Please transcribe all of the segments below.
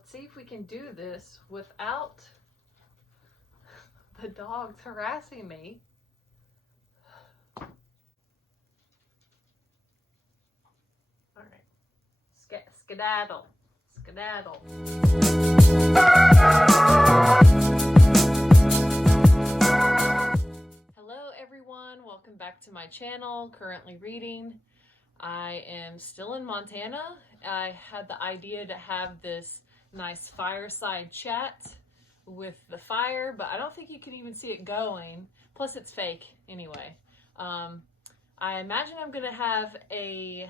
Let's see if we can do this without the dogs harassing me. All right, skedaddle, skedaddle. Hello everyone, welcome back to my channel. Currently reading. I am still in Montana. I had the idea to have this nice fireside chat with the fire, but I don't think you can even see it going. Plus it's fake anyway. I imagine I'm gonna have a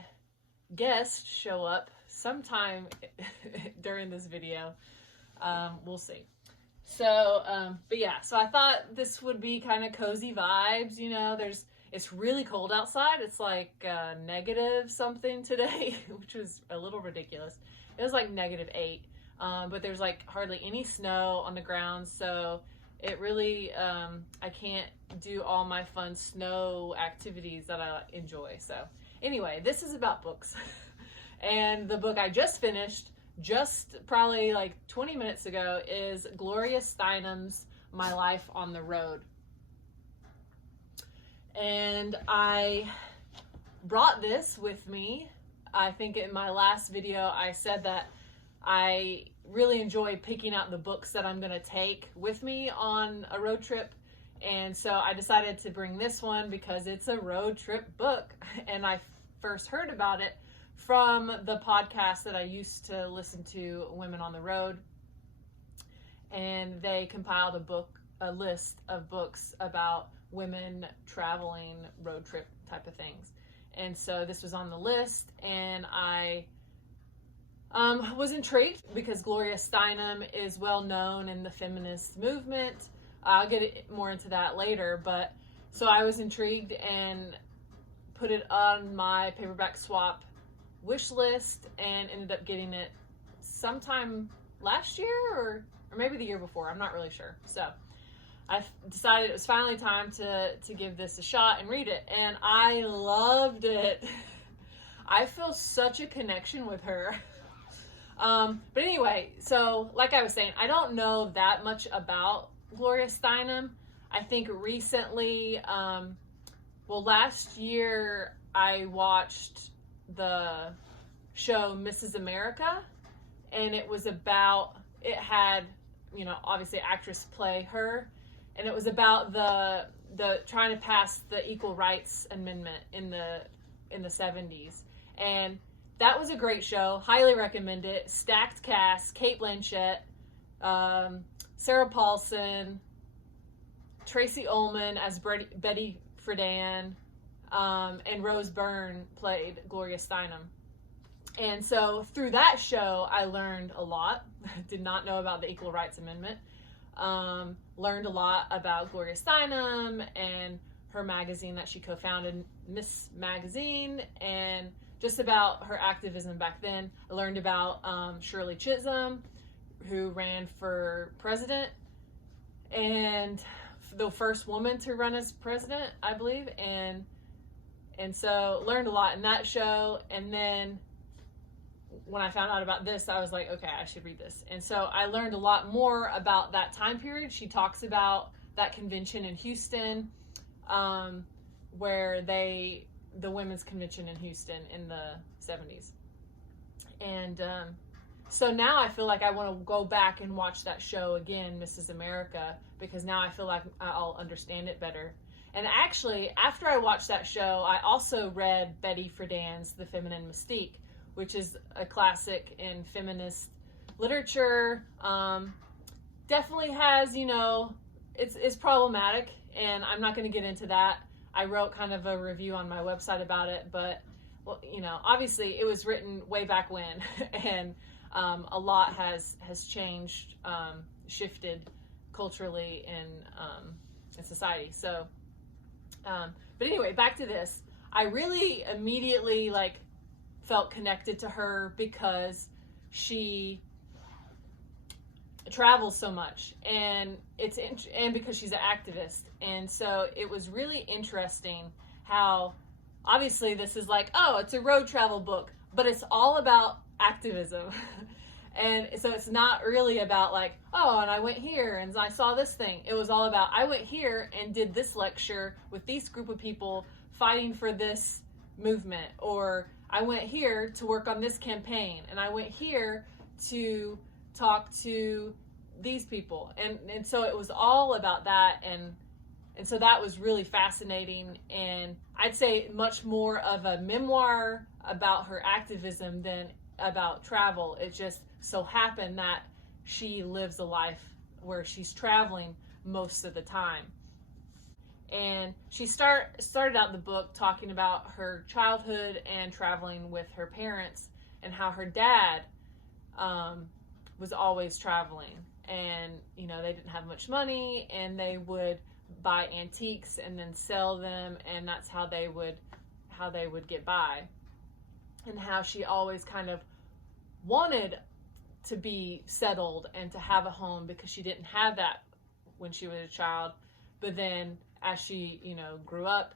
guest show up sometime during this video. We'll see. So, but yeah, so I thought this would be kind of cozy vibes, you know. It's really cold outside. It's like negative something today, which was a little ridiculous. It was like -8, but there's like hardly any snow on the ground, so it really, I can't do all my fun snow activities that I enjoy. So anyway, this is about books. And the book I just finished, just probably like 20 minutes ago, is Gloria Steinem's My Life on the Road. And I brought this with me. I think in my last video I said that I really enjoy picking out the books that I'm going to take with me on a road trip. And so I decided to bring this one because it's a road trip book. And I first heard about it from the podcast that I used to listen to, Women on the Road. And they compiled a list of books about women traveling, road trip type of things. And so this was on the list, and I was intrigued because Gloria Steinem is well known in the feminist movement. I'll get more into that later, but so I was intrigued and put it on my paperback swap wish list and ended up getting it sometime last year or maybe the year before. I'm not really sure. So I decided it was finally time to give this a shot and read it, and I loved it. I feel such a connection with her. But anyway, so like I was saying, I don't know that much about Gloria Steinem. I think recently, last year I watched the show Mrs. America, and it had, you know, obviously actress play her. And it was about the trying to pass the Equal Rights Amendment in the 70s. And that was a great show. Highly recommend it. Stacked cast: Cate Blanchett, Sarah Paulson, Tracy Ullman as Betty Friedan, and Rose Byrne played Gloria Steinem. And so through that show, I learned a lot. Did not know about the Equal Rights Amendment. Learned a lot about Gloria Steinem and her magazine that she co-founded, Miss Magazine, and just about her activism back then. I learned about Shirley Chisholm, who ran for president, and the first woman to run as president, I believe, and so learned a lot in that show. And then when I found out about this, I was like, okay, I should read this. And so I learned a lot more about that time period. She talks about that convention in Houston, where the women's convention in Houston in the 70s. And so now I feel like I want to go back and watch that show again, Mrs. America, because now I feel like I'll understand it better. And actually, after I watched that show, I also read Betty Friedan's The Feminine Mystique, which is a classic in feminist literature. Definitely has, you know, it's problematic, and I'm not going to get into that. I wrote kind of a review on my website about it, but, well, you know, obviously it was written way back when, and a lot has changed, shifted culturally in society. So, but anyway, back to this. I really immediately felt connected to her because she travels so much, and because she's an activist. And so it was really interesting how obviously this is it's a road travel book, but it's all about activism. And so it's not really about like, oh, and I went here and I saw this thing. It was all about, I went here and did this lecture with this group of people fighting for this movement, or I went here to work on this campaign, and I went here to talk to these people. And so it was all about that, and so that was really fascinating, and I'd say much more of a memoir about her activism than about travel. It just so happened that she lives a life where she's traveling most of the time. And she started out the book talking about her childhood and traveling with her parents, and how her dad was always traveling. And, you know, they didn't have much money, and they would buy antiques and then sell them, and that's how they would get by. And how she always kind of wanted to be settled and to have a home, because she didn't have that when she was a child. But then as she, you know, grew up,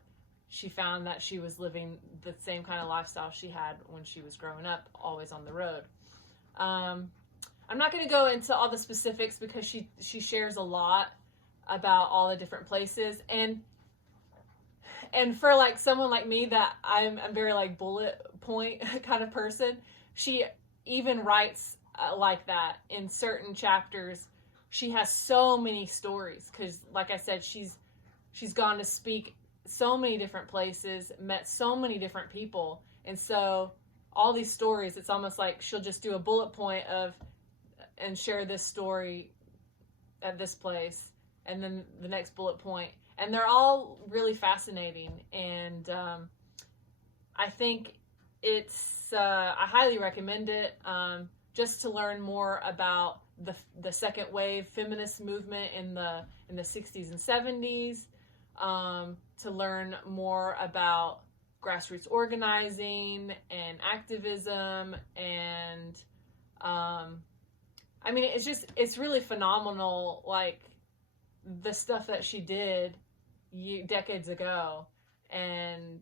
she found that she was living the same kind of lifestyle she had when she was growing up, always on the road. I'm not going to go into all the specifics, because she shares a lot about all the different places, and for like someone like me that I'm very like bullet point kind of person, she even writes like that in certain chapters. She has so many stories, because like I said, she's gone to speak so many different places, met so many different people, and so all these stories, it's almost like she'll just do a bullet point of and share this story at this place, and then the next bullet point, and they're all really fascinating. And I think it's I highly recommend it, just to learn more about the second wave feminist movement in the 60s and 70s, to learn more about grassroots organizing and activism, and I mean, it's really phenomenal, like the stuff that she did decades ago, and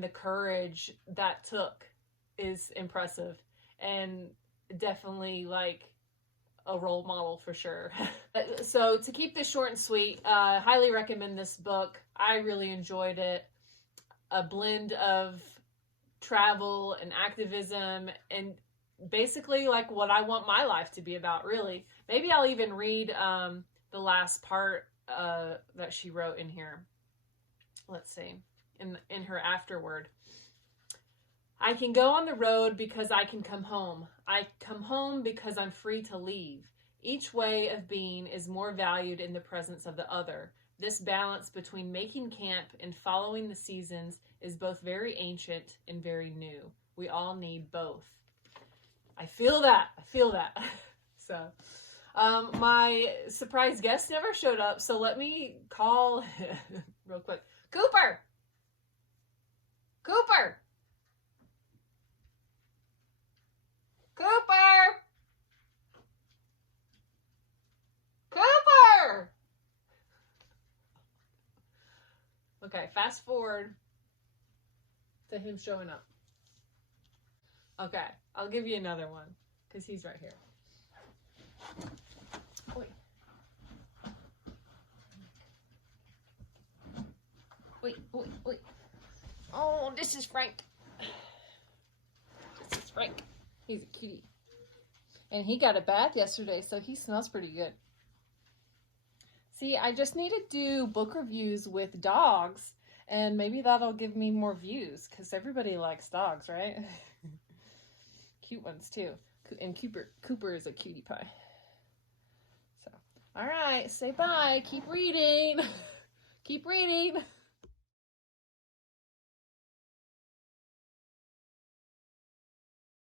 the courage that took is impressive, and definitely like a role model for sure. So to keep this short and sweet, highly recommend this book. I really enjoyed it. A blend of travel and activism, and basically like what I want my life to be about, really. Maybe I'll even read the last part that she wrote in here. Let's see. In her afterword. I can go on the road because I can come home. I come home because I'm free to leave. Each way of being is more valued in the presence of the other. This balance between making camp and following the seasons is both very ancient and very new. We all need both. I feel that. So, my surprise guest never showed up, so let me call real quick. Cooper! Cooper! Cooper! Cooper! Okay, fast forward to him showing up. Okay, I'll give you another one, because he's right here. Wait. Oh, this is Frank. He's a cutie. And he got a bath yesterday, so he smells pretty good. See, I just need to do book reviews with dogs, and maybe that'll give me more views, because everybody likes dogs, right? Cute ones, too. And Cooper is a cutie pie. So, all right, say bye. Keep reading. Keep reading.